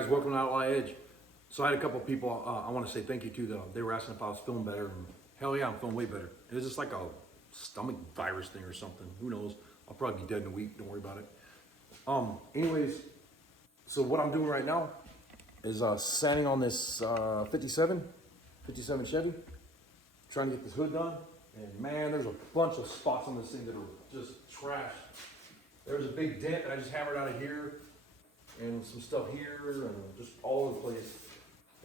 guys, welcome to Outlaw Edge. So I had a couple people I want to say thank you to though. They were asking if I was feeling better, and hell yeah, I'm feeling way better. It was just like a stomach virus thing or something. Who knows? I'll probably be dead in a week. Don't worry about it. Anyways, so what I'm doing right now is sanding on this 57 Chevy, trying to get this hood done. And man, there's a bunch of spots on this thing that are just trash. There's a big dent that I just hammered out of here, and some stuff here, and just all over the place.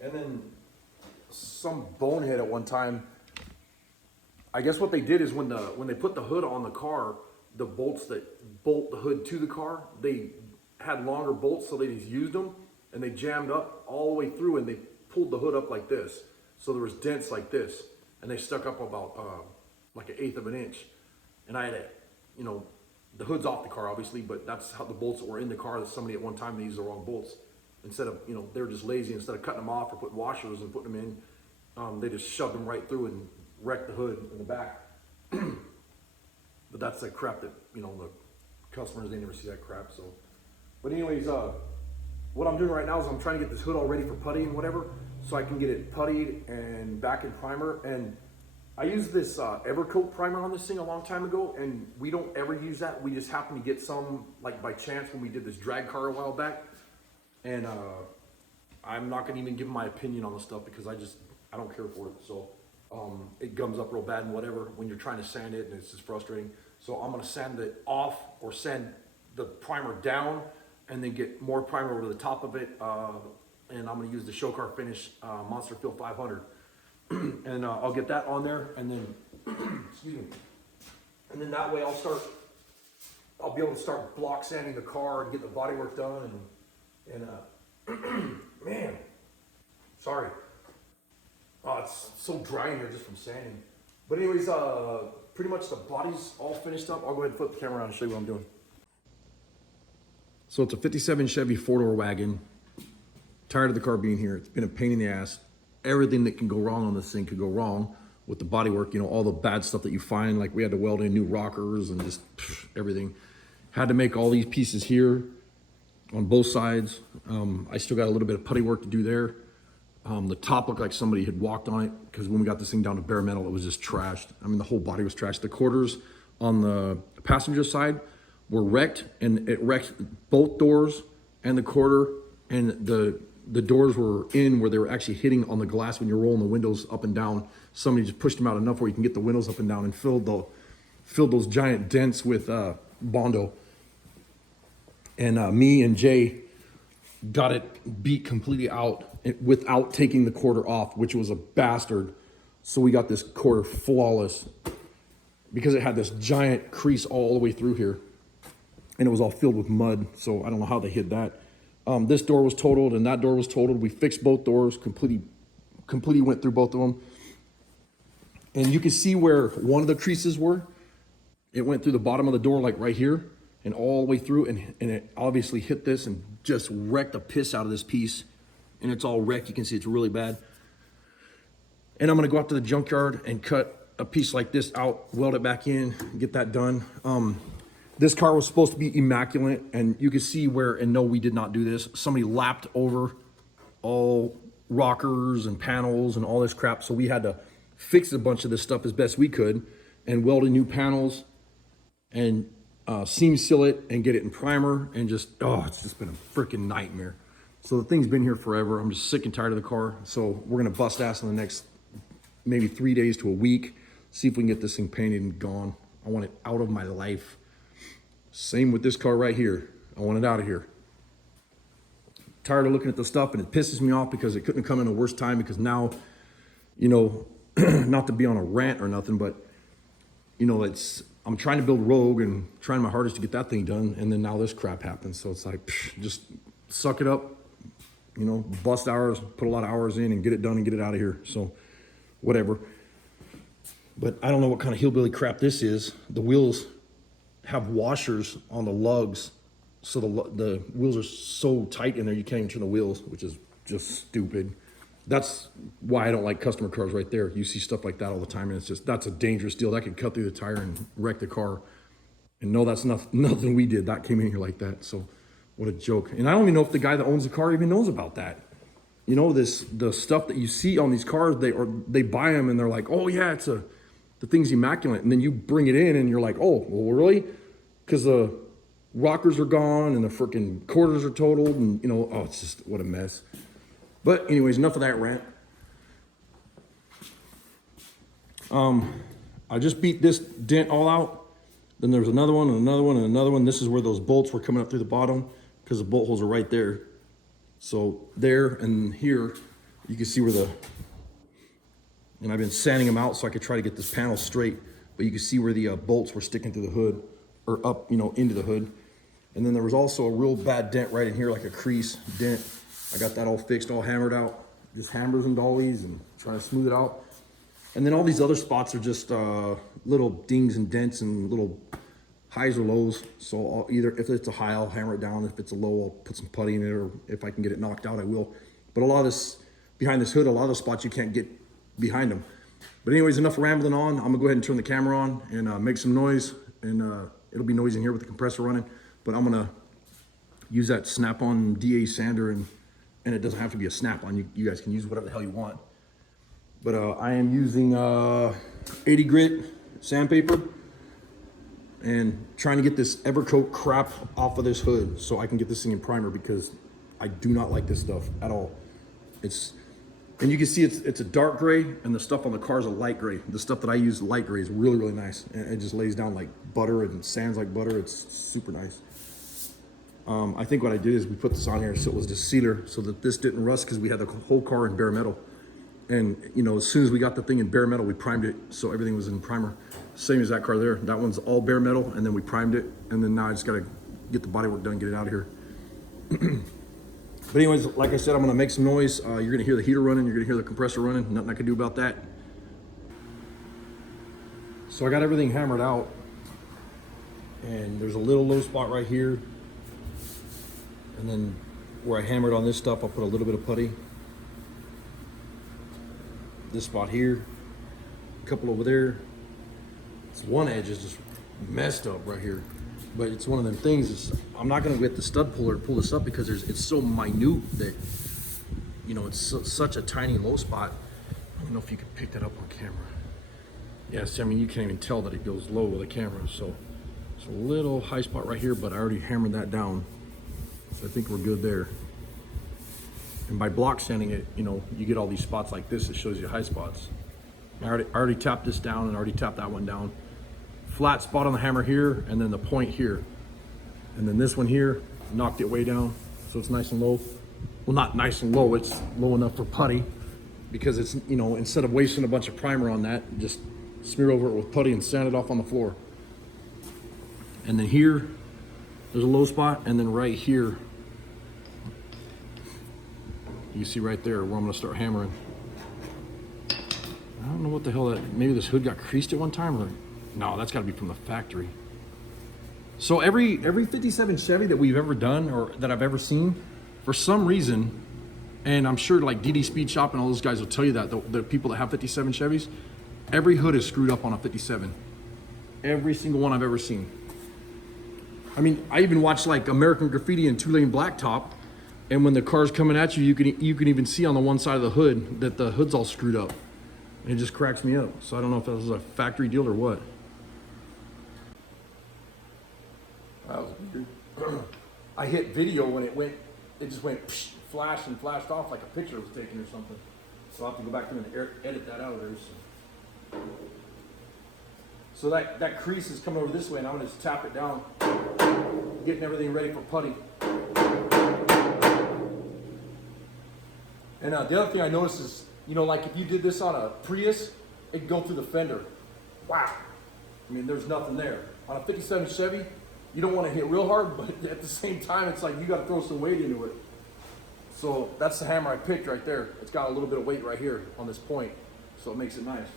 And then some bonehead at one time, I guess what they did is when they put the hood on the car, the bolts that bolt the hood to the car, they had longer bolts, so they just used them, and they jammed up all the way through, and they pulled the hood up like this. So there was dents like this, and they stuck up about like 1/8 of an inch. And I had the hood's off the car, obviously, but that's how the bolts that were in the car. That somebody at one time, they used the wrong bolts. Instead of, they were just lazy. Instead of cutting them off or putting washers and putting them in, they just shoved them right through and wrecked the hood in the back. But that's the crap that, the customers, they never see that crap. So, but anyways, what I'm doing right now is I'm trying to get this hood all ready for putty and whatever, so I can get it puttied and back in primer. And I used this Evercoat primer on this thing a long time ago, and we don't ever use that. We just happened to get some, like by chance, when we did this drag car a while back. And I'm not gonna even give my opinion on the stuff because I don't care for it. So it gums up real bad and whatever when you're trying to sand it, and it's just frustrating. So I'm gonna sand it off or sand the primer down, and then get more primer over the top of it. And I'm gonna use the show car finish Monster Feel 500. And I'll get that on there, and then excuse me, and then that way I'll be able to start block sanding the car and get the bodywork done. And man, sorry, it's so dry in here just from sanding. But anyways, pretty much the body's all finished up. I'll go ahead and flip the camera around and show you what I'm doing. So it's a 57 Chevy 4-door wagon. Tired of the car being here. It's been a pain in the ass. Everything that can go wrong on this thing could go wrong with the bodywork. All the bad stuff that you find, like we had to weld in new rockers and just everything. Had to make all these pieces here on both sides. I still got a little bit of putty work to do there. The top looked like somebody had walked on it, because when we got this thing down to bare metal, it was just trashed. I mean, the whole body was trashed. The quarters on the passenger side were wrecked, and it wrecked both doors and the quarter, and the doors were in where they were actually hitting on the glass when you're rolling the windows up and down. Somebody just pushed them out enough where you can get the windows up and down, and filled those giant dents with Bondo. And me and Jay got it beat completely out without taking the quarter off, which was a bastard. So we got this quarter flawless because it had this giant crease all the way through here, and it was all filled with mud. So I don't know how they hid that. This door was totaled, and that door was totaled. We fixed both doors, completely went through both of them. And you can see where one of the creases were. It went through the bottom of the door, like right here, and all the way through, and it obviously hit this and just wrecked the piss out of this piece. And it's all wrecked. You can see it's really bad. And I'm gonna go out to the junkyard and cut a piece like this out, weld it back in, get that done. This car was supposed to be immaculate, and you can see where, and no, we did not do this. Somebody lapped over all rockers and panels and all this crap. So we had to fix a bunch of this stuff as best we could, and weld in new panels, and seam seal it, and get it in primer, and it's just been a freaking nightmare. So the thing's been here forever. I'm just sick and tired of the car. So we're gonna bust ass in the next maybe 3 days to a week, see if we can get this thing painted and gone. I want it out of my life. Same with this car right here. I want it out of here. Tired of looking at the stuff, and it pisses me off because it couldn't come in a worse time, because now, not to be on a rant or nothing, but I'm trying to build Rogue and trying my hardest to get that thing done, and then now this crap happens. So it's like, just suck it up, bust hours, put a lot of hours in, and get it done and get it out of here. So whatever. But I don't know what kind of hillbilly crap this is. The wheels have washers on the lugs, so the wheels are so tight in there you can't even turn the wheels, which is just stupid. That's why I don't like customer cars right there. You see stuff like that all the time, and that's a dangerous deal. That could cut through the tire and wreck the car. And no, that's nothing we did. That came in here like that. So What a joke. And I don't even know if the guy that owns the car even knows about that. You know, the stuff that you see on these cars, they buy them and they're like, oh yeah, the thing's immaculate. And then you bring it in and you're like, oh, well, really? Because the rockers are gone and the freaking quarters are totaled and, you know, oh, it's just, what a mess. But anyways, enough of that rant. I just beat this dent all out. Then there's another one and another one and another one. This is where those bolts were coming up through the bottom because the bolt holes are right there. So there and here, you can see where and I've been sanding them out so I could try to get this panel straight, but you can see where the bolts were sticking through the hood or up, you know, into the hood. And then there was also a real bad dent right in here, like a crease dent. I got that all fixed, all hammered out, just hammers and dollies and trying to smooth it out. And then all these other spots are just little dings and dents and little highs or lows. So I'll either, if it's a high, I'll hammer it down. If it's a low, I'll put some putty in it, or if I can get it knocked out, I will. But a lot of this, behind this hood, a lot of the spots you can't get behind them. But anyways, enough rambling on. I'm gonna go ahead and turn the camera on and make some noise. And it'll be noisy in here with the compressor running. But I'm gonna use that Snap-on DA sander, and it doesn't have to be a Snap-on. You guys can use whatever the hell you want. But I am using 80 grit sandpaper and trying to get this Evercoat crap off of this hood so I can get this thing in primer, because I do not like this stuff at all. And you can see it's a dark gray, and the stuff on the car is a light gray. The stuff that I use, light gray, is really, really nice. And it just lays down like butter and sands like butter. It's super nice. I think what I did is we put this on here so it was just sealer so that this didn't rust, because we had the whole car in bare metal. And you know, as soon as we got the thing in bare metal, we primed it so everything was in primer. Same as that car there. That one's all bare metal, and then we primed it, and then now I just gotta get the bodywork done, get it out of here. But anyways, like I said, I'm gonna make some noise. You're gonna hear the heater running, you're gonna hear the compressor running. Nothing I can do about that. So I got everything hammered out, and there's a little low spot right here. And then where I hammered on this stuff, I'll put a little bit of putty. This spot here, a couple over there. This one edge is just messed up right here. But it's one of them things, I'm not gonna get the stud puller to pull this up, because it's so minute that, you know, it's such a tiny low spot. I don't know if you can pick that up on camera. Yes, I mean, you can't even tell that it goes low with the camera. So it's a little high spot right here, but I already hammered that down. So I think we're good there. And by block sanding it, you know, you get all these spots like this. It shows you high spots. I already tapped this down and already tapped that one down. Flat spot on the hammer here, and then the point here. And then this one here, knocked it way down. So it's nice and low. Well, not nice and low, it's low enough for putty, because it's, you know, instead of wasting a bunch of primer on that, just smear over it with putty and sand it off on the floor. And then here, there's a low spot, and then right here, you see right there where I'm gonna start hammering. I don't know what the hell that, maybe this hood got creased at one time, or no, that's gotta be from the factory. So every 57 Chevy that we've ever done, or that I've ever seen, for some reason, and I'm sure like DD Speed Shop and all those guys will tell you that, the people that have 57 Chevys, every hood is screwed up on a 57. Every single one I've ever seen. I mean, I even watched like American Graffiti and 2-lane blacktop, and when the car's coming at you, you can even see on the one side of the hood that the hood's all screwed up. And it just cracks me up. So I don't know if that was a factory deal or what. That was weird. I hit video when it just went psh, flash and flashed off like a picture was taken or something. So I'll have to go back through and edit that out of there. So that crease is coming over this way, and I'm gonna just tap it down, getting everything ready for putty. And the other thing I noticed is, you know, like if you did this on a Prius, it'd go through the fender. Wow. I mean, there's nothing there. On a 57 Chevy, you don't want to hit real hard, but at the same time, it's like you got to throw some weight into it. So that's the hammer I picked right there. It's got a little bit of weight right here on this point, so it makes it nice.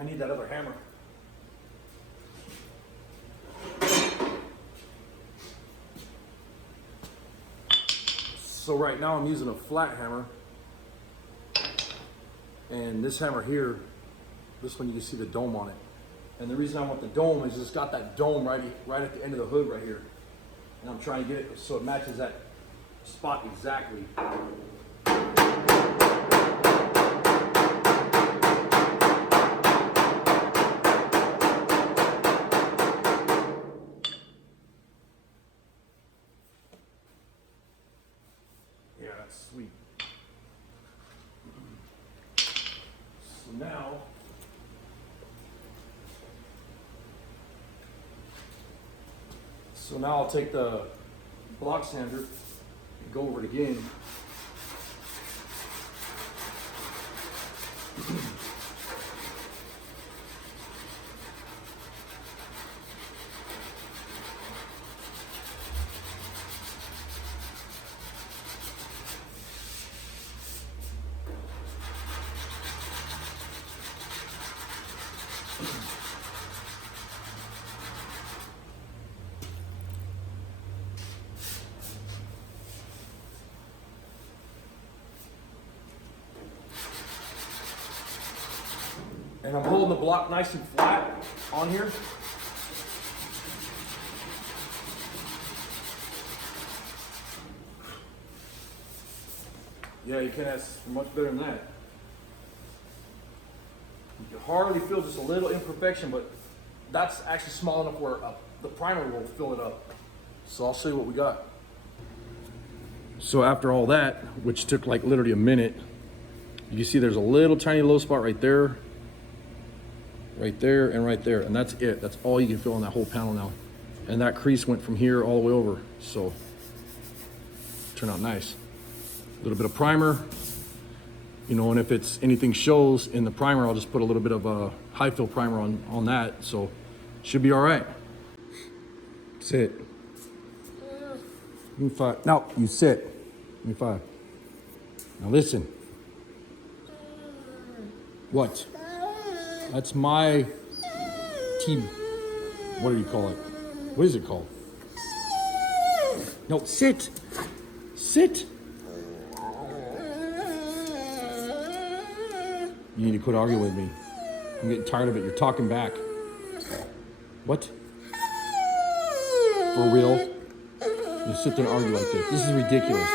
I need that other hammer. So right now I'm using a flat hammer. And this hammer here, this one you can see the dome on it. And the reason I want the dome is it's got that dome right at the end of the hood right here. And I'm trying to get it so it matches that spot exactly. Yeah, that's sweet. So now, I'll take the block sander and go over it again. And I'm holding the block nice and flat on here. Yeah, you can't ask for much better than that. You can hardly feel just a little imperfection, but that's actually small enough where the primer will fill it up. So I'll show you what we got. So after all that, which took like literally a minute, you can see there's a little tiny low spot right there, and right there, and that's it. That's all you can feel on that whole panel now. And that crease went from here all the way over, so turned out nice. A little bit of primer, you know, and if it's anything shows in the primer, I'll just put a little bit of a high fill primer on that, so should be all right. Sit. Give me 5. No, you sit. Give me 5. Now listen. What? That's my team. What do you call it? What is it called? No, sit. Sit. You need to quit arguing with me. I'm getting tired of it. You're talking back. What? For real? You sit there and argue like this. This is ridiculous.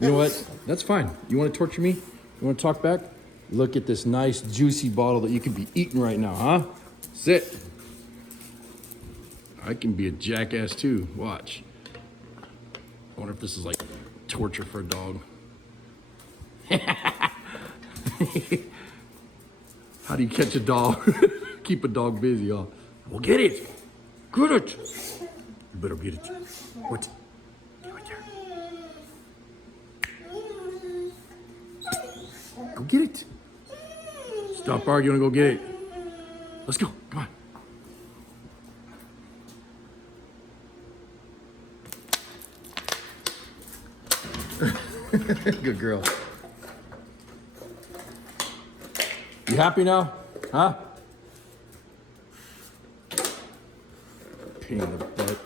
You know what? That's fine. You want to torture me? You want to talk back? Look at this nice juicy bottle that you could be eating right now, huh? Sit. I can be a jackass too. Watch. I wonder if this is like torture for a dog. How do you catch a dog? Keep a dog busy, huh? Well, get it. Get it. You better get it. What? Get right there. Go get it. Stop arguing and go get it. Let's go. Come on. Good girl. You happy now? Huh? Pain in the butt.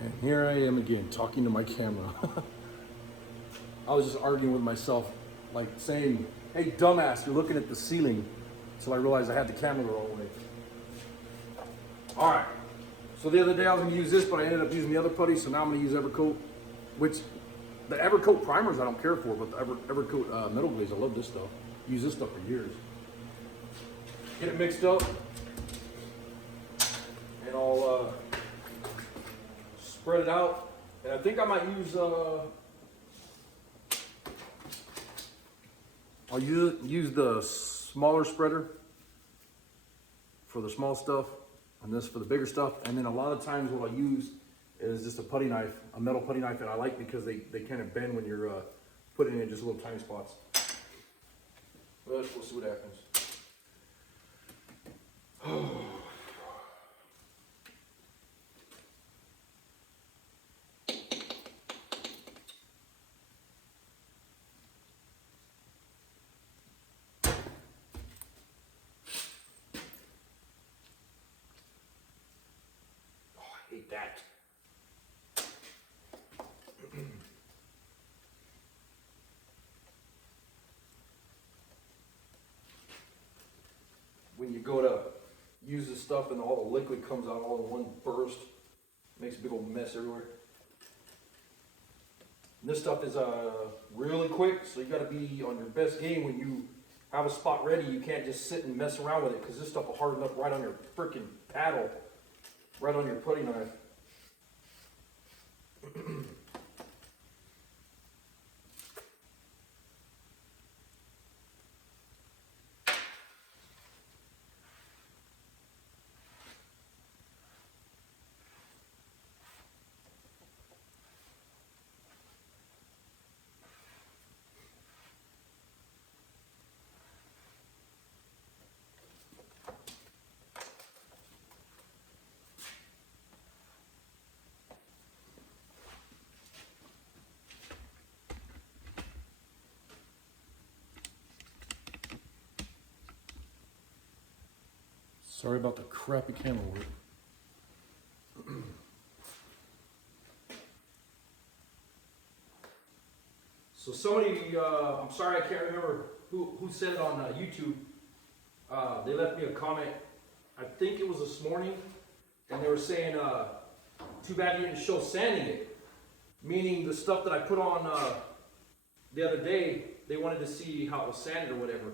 And here I am again, talking to my camera. I was just arguing with myself, like saying, hey, dumbass, you're looking at the ceiling, until I realized I had the camera the wrong way. All right. So the other day I was going to use this, but I ended up using the other putty, so now I'm going to use Evercoat, which the Evercoat primers I don't care for, but the Evercoat metal glaze, I love this stuff. Use this stuff for years. Get it mixed up, and I'll spread it out. And I think I might use I'll use the smaller spreader for the small stuff, and this for the bigger stuff. And then a lot of times what I use is just a putty knife, a metal putty knife that I like because they kind of bend when you're putting it in just little tiny spots. But we'll see what happens. that. When you go to use this stuff and all the liquid comes out all in one burst, makes a big old mess everywhere. And this stuff is really quick, so you got to be on your best game when you have a spot ready. You can't just sit and mess around with it, because this stuff will harden up right on your freaking paddle, right on your putty knife. Sorry about the crappy camera work. So somebody, I'm sorry, I can't remember who said it on YouTube. They left me a comment, I think it was this morning, and they were saying, too bad you didn't show sanding it. Meaning the stuff that I put on the other day, they wanted to see how it was sanded or whatever.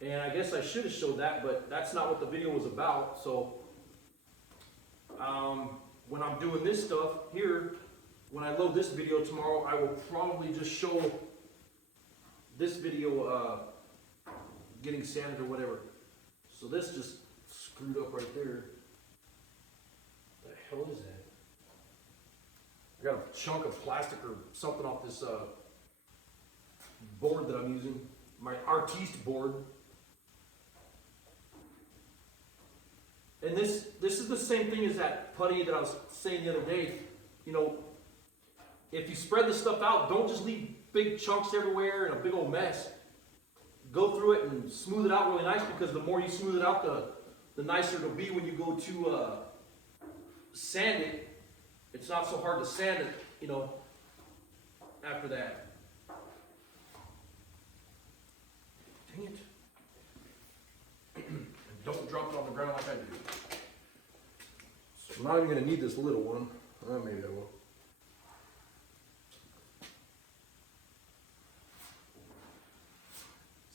And I guess I should have showed that, but that's not what the video was about. So when I'm doing this stuff here, when I load this video tomorrow, I will probably just show this video getting sanded or whatever. So this just screwed up right there. What the hell is that? I got a chunk of plastic or something off this board that I'm using, my artiste board. And this is the same thing as that putty that I was saying the other day. You know, if you spread this stuff out, don't just leave big chunks everywhere and a big old mess. Go through it and smooth it out really nice, because the more you smooth it out, the nicer it'll be when you go to sand it. It's not so hard to sand it, you know, after that. Dang it. And don't drop it on the ground like I do. So I'm not even going to need this little one. Maybe I will.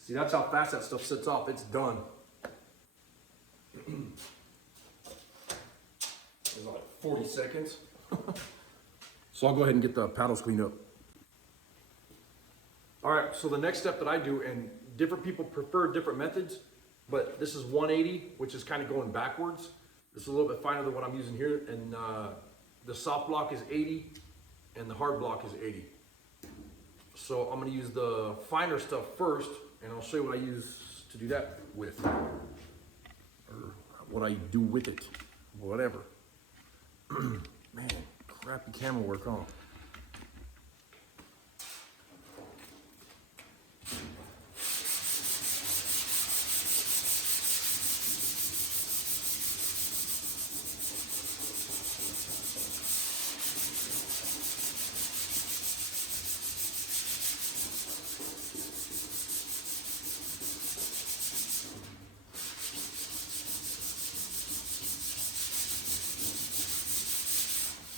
See, that's how fast that stuff sits off. It's done. It's like 40 seconds. So I'll go ahead and get the paddles cleaned up. All right, so the next step that I do, and different people prefer different methods, but this is 180, which is kind of going backwards. This is a little bit finer than what I'm using here, and the soft block is 80, and the hard block is 80. So I'm going to use the finer stuff first, and I'll show you what I use to do that with, or what I do with it, whatever. Man, crappy camera work, huh?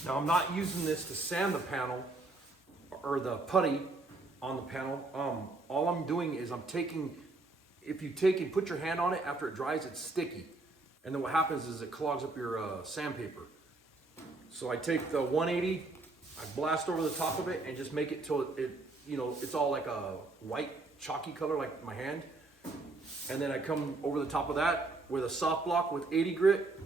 Now I'm not using this to sand the panel or the putty on the panel. All I'm doing is I'm taking, if you take and put your hand on it after it dries, it's sticky. And then what happens is it clogs up your sandpaper. So I take the 180, I blast over the top of it and just make it till it, you know, it's all like a white chalky color like my hand. And then I come over the top of that with a soft block with 80 grit,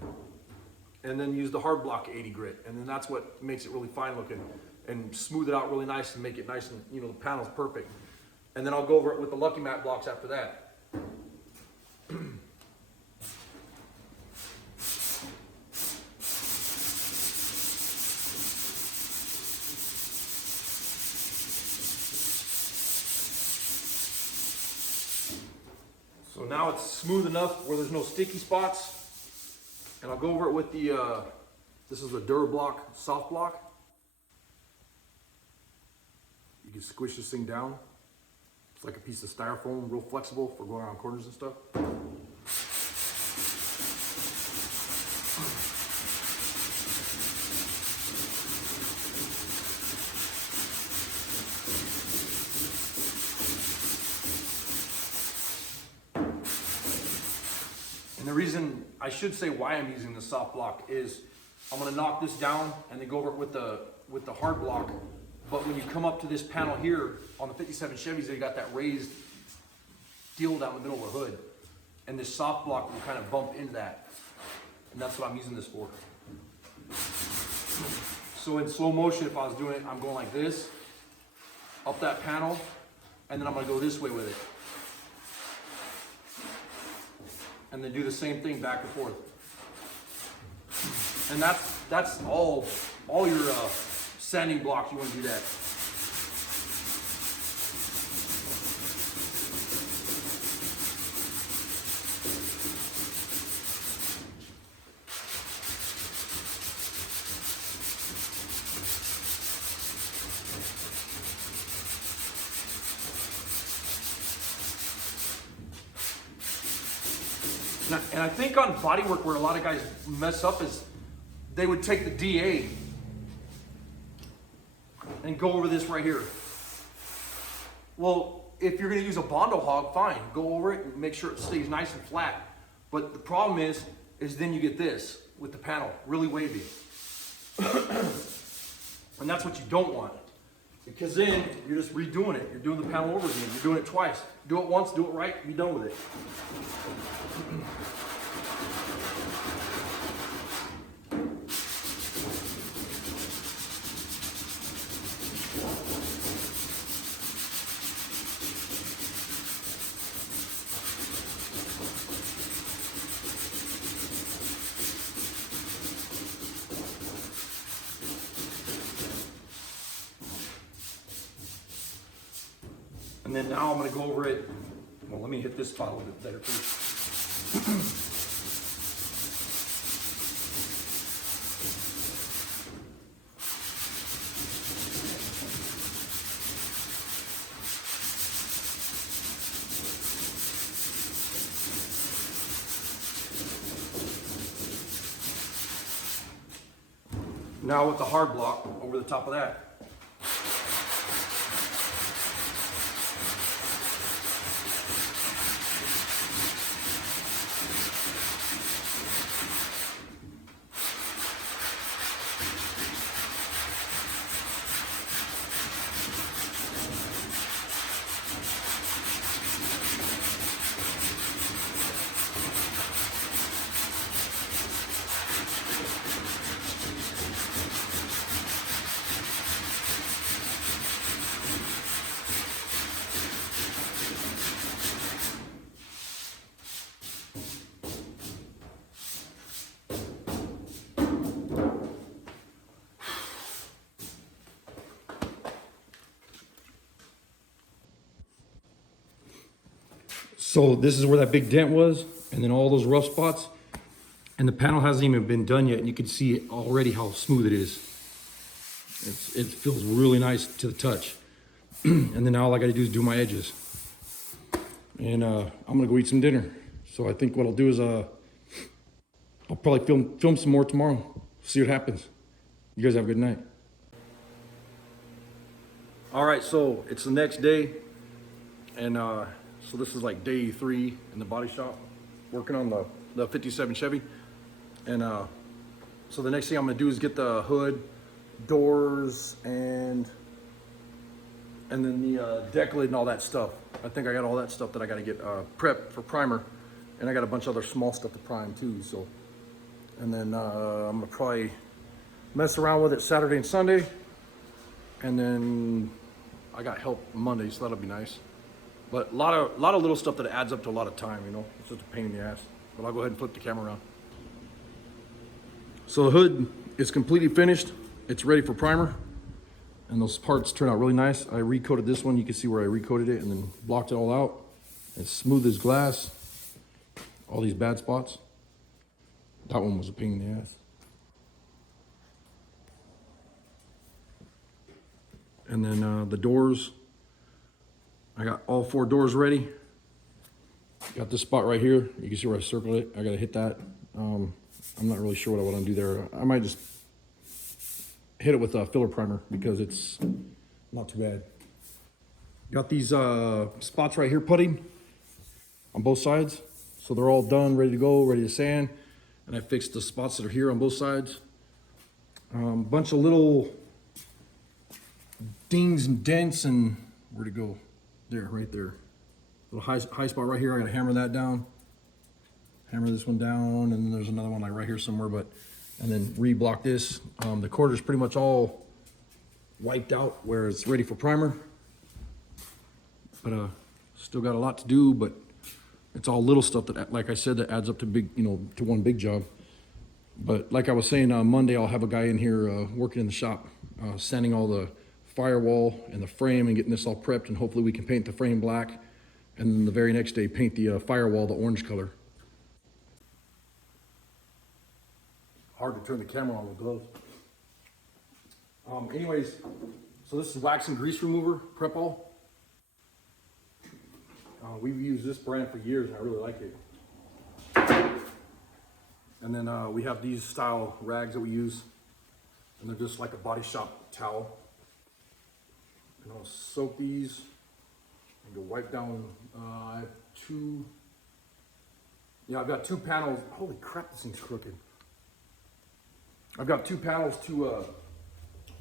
and then use the hard block 80 grit, and then that's what makes it really fine looking, and smooth it out really nice and make it nice, and you know, the panel's perfect. And then I'll go over it with the Lucky Mat blocks after that. So now it's smooth enough where there's no sticky spots. And I'll go over it with the This is a Durablock soft block. You can squish this thing down. It's like a piece of styrofoam, real flexible for going around corners and stuff. And the reason, I should say why I'm using the soft block is I'm gonna knock this down and then go over it with the hard block. But when you come up to this panel here on the 57 Chevys, they got that raised deal down the middle of the hood. And this soft block will kind of bump into that. And that's what I'm using this for. So in slow motion, if I was doing it, I'm going like this, up that panel, and then I'm gonna go this way with it. And then do the same thing back and forth. And that's all your sanding blocks, you want to do that. And I think on Bodywork where a lot of guys mess up is they would take the DA and go over this right here. Well, if you're gonna use a Bondo hog, fine, go over it and make sure it stays nice and flat. But the problem is then you get this with the panel, really wavy. And that's what you don't want. Because then you're just redoing it. You're doing the panel over again. You're doing it twice. Do it once, do it right, be done with it. And then now I'm going to go over it. Well, let me hit this spot a little bit better first. Now with the hard block over the top of that. So this is where that big dent was, and then all those rough spots. And the panel hasn't even been done yet, and you can see already how smooth it is. It feels really nice to the touch. And then now all I gotta do is do my edges. And I'm gonna go eat some dinner. So I think what I'll do is I'll probably film some more tomorrow. See what happens. You guys have a good night. All right, so it's the next day, and so this is like day 3 in the body shop, working on the 57 Chevy. And so the next thing I'm gonna do is get the hood, doors, and then the deck lid and all that stuff. I think I got all that stuff that I gotta get prepped for primer. And I got a bunch of other small stuff to prime too, so. And then I'm gonna probably mess around with it Saturday and Sunday. And then I got help Monday, so that'll be nice. But a lot of little stuff that adds up to a lot of time, you know. It's just a pain in the ass. But I'll go ahead and flip the camera around. So the hood is completely finished. It's ready for primer. And those parts turn out really nice. I recoated this one. You can see where I recoated it and then blocked it all out. It's smooth as glass. All these bad spots. That one was a pain in the ass. And then the doors, I got all 4 doors ready. Got this spot right here. You can see where I circled it. I gotta hit that. I'm not really sure what I want to do there. I might just hit it with a filler primer because it's not too bad. Got these spots right here putting on both sides. So they're all done, ready to go, ready to sand. And I fixed the spots that are here on both sides. Bunch of little dings and dents and where'd it go? There, right there. Little high spot right here. I gotta hammer that down. Hammer this one down, and then there's another one like right here somewhere, and then re-block this. The quarter's pretty much all wiped out where it's ready for primer. But still got a lot to do, but it's all little stuff that, like I said, that adds up to big, to one big job. But like I was saying, Monday I'll have a guy in here working in the shop, sanding all the firewall and the frame and getting this all prepped, and hopefully we can paint the frame black, and then the very next day paint the firewall the orange color. Hard to turn the camera on with gloves. Anyways, so this is wax and grease remover, Prep All. We've used this brand for years and I really like it. And then we have these style rags that we use, and they're just like a body shop towel. And I'll soak these and go wipe down. I have 2. Yeah, I've got 2 panels. Holy crap, this thing's crooked. I've got 2 panels to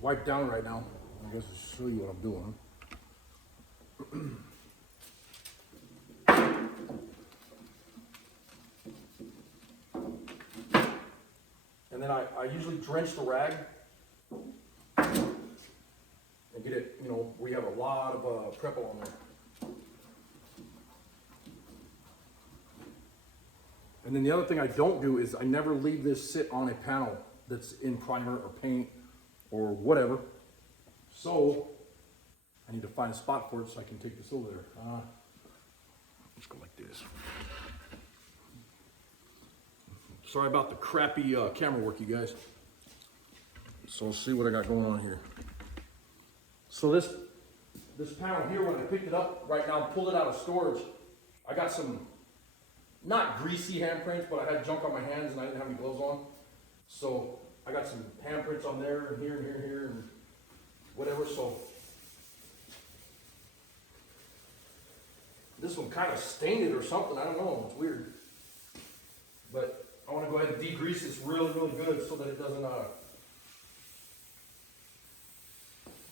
wipe down right now. I guess I'll show you what I'm doing. And then I usually drench the rag and get it, we have a lot of Prep on there. And then the other thing I don't do is I never leave this sit on a panel that's in primer or paint or whatever. So I need to find a spot for it so I can take this over there. Let's go like this. Sorry about the crappy camera work, you guys. So let's see what I got going on here. So this panel here, when I picked it up right now, pulled it out of storage, I got some, not greasy handprints, but I had junk on my hands and I didn't have any gloves on. So I got some handprints on there and here and here and here and whatever. So this one kind of stained it or something. I don't know. It's weird. But I want to go ahead and degrease this really, really good so that it doesn't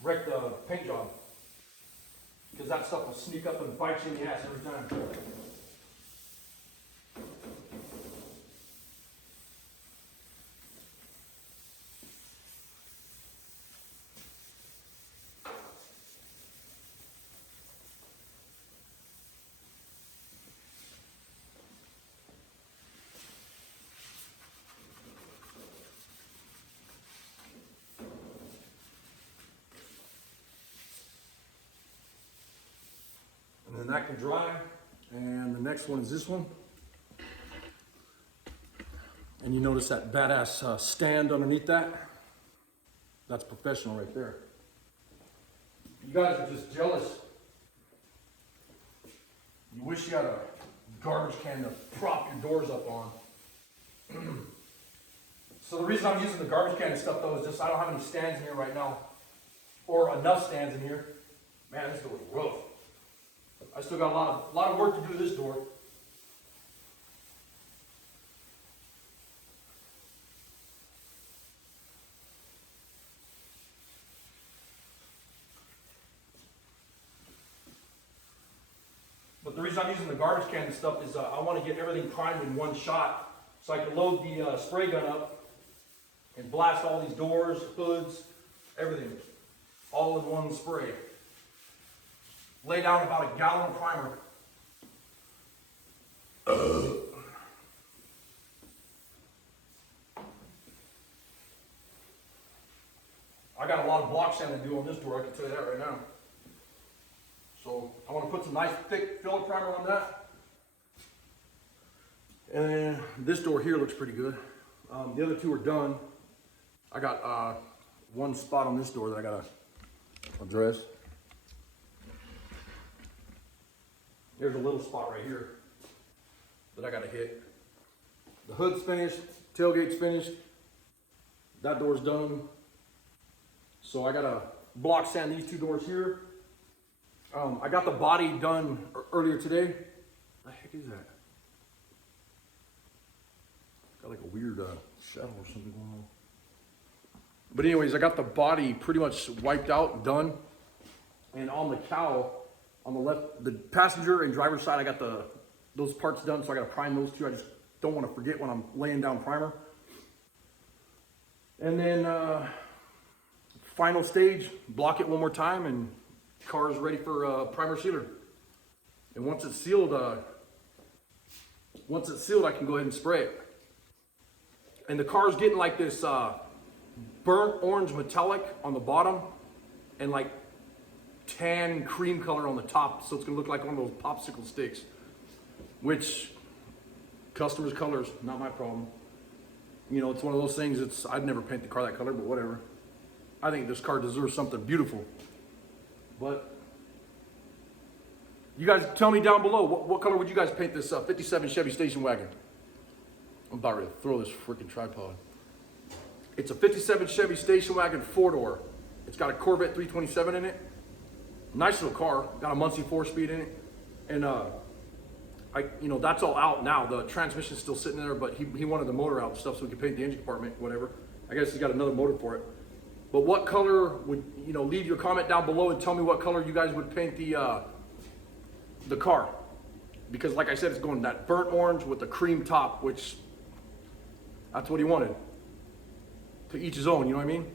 wreck the paint job. Because that stuff will sneak up and bite you in the ass every time. And then that can dry, and the next one is this one. And you notice that badass stand underneath that? That's professional right there. You guys are just jealous. You wish you had a garbage can to prop your doors up on. So the reason I'm using the garbage can and stuff though is just I don't have any stands in here right now. Or enough stands in here. Man, this door is rough. I still got a lot of work to do to this door. But the reason I'm using the garbage can and stuff is I want to get everything primed in one shot so I can load the spray gun up and blast all these doors, hoods, everything, all in one spray. Lay down about a gallon of primer. I got a lot of block sand to do on this door, I can tell you that right now. So I want to put some nice thick filler primer on that. And this door here looks pretty good. The other two are done. I got one spot on this door that I gotta address. There's a little spot right here that I gotta hit. The hood's finished, tailgate's finished, that door's done. So I gotta block sand these two doors here. I got the body done earlier today. What the heck is that? Got like a weird shadow or something going on. But anyways, I got the body pretty much wiped out, done. And on the cowl, on the left, the passenger and driver's side, I got those parts done, so I gotta prime those two. I just don't wanna forget when I'm laying down primer. And then final stage, block it one more time, and car's ready for primer sealer. And once it's sealed, I can go ahead and spray it. And the car's getting like this burnt orange metallic on the bottom and like tan cream color on the top, so it's gonna look like one of those popsicle sticks, which customers' colors, not my problem. You know, it's one of those things, I'd never paint the car that color, but whatever. I think this car deserves something beautiful. But you guys tell me down below, what color would you guys paint this 57 Chevy station wagon? I'm about ready to throw this freaking tripod. It's a 57 Chevy station wagon 4-door. It's got a Corvette 327 in it. Nice little car, got a Muncie 4-speed in it. And you know, that's all out now. The transmission's still sitting there, but he wanted the motor out and stuff so we could paint the engine compartment, whatever. I guess he's got another motor for it. But what color would, you know, leave your comment down below and tell me what color you guys would paint the car. Because like I said, it's going that burnt orange with the cream top, which that's what he wanted. To each his own, you know what I mean?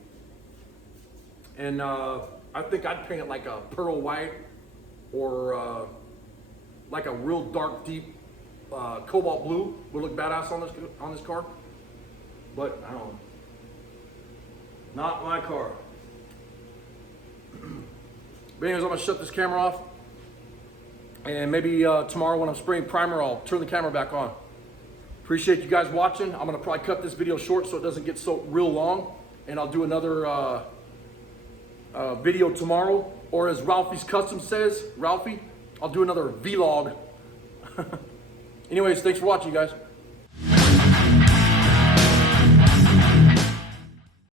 And I think I'd paint it like a pearl white or like a real dark, deep cobalt blue would look badass on this car. But I don't know. Not my car. But anyways, I'm gonna shut this camera off. And maybe tomorrow when I'm spraying primer, I'll turn the camera back on. Appreciate you guys watching. I'm gonna probably cut this video short so it doesn't get so real long. And I'll do another video tomorrow. Or as Ralphie's Custom says, Ralphie, I'll do another vlog. Anyways, thanks for watching, guys.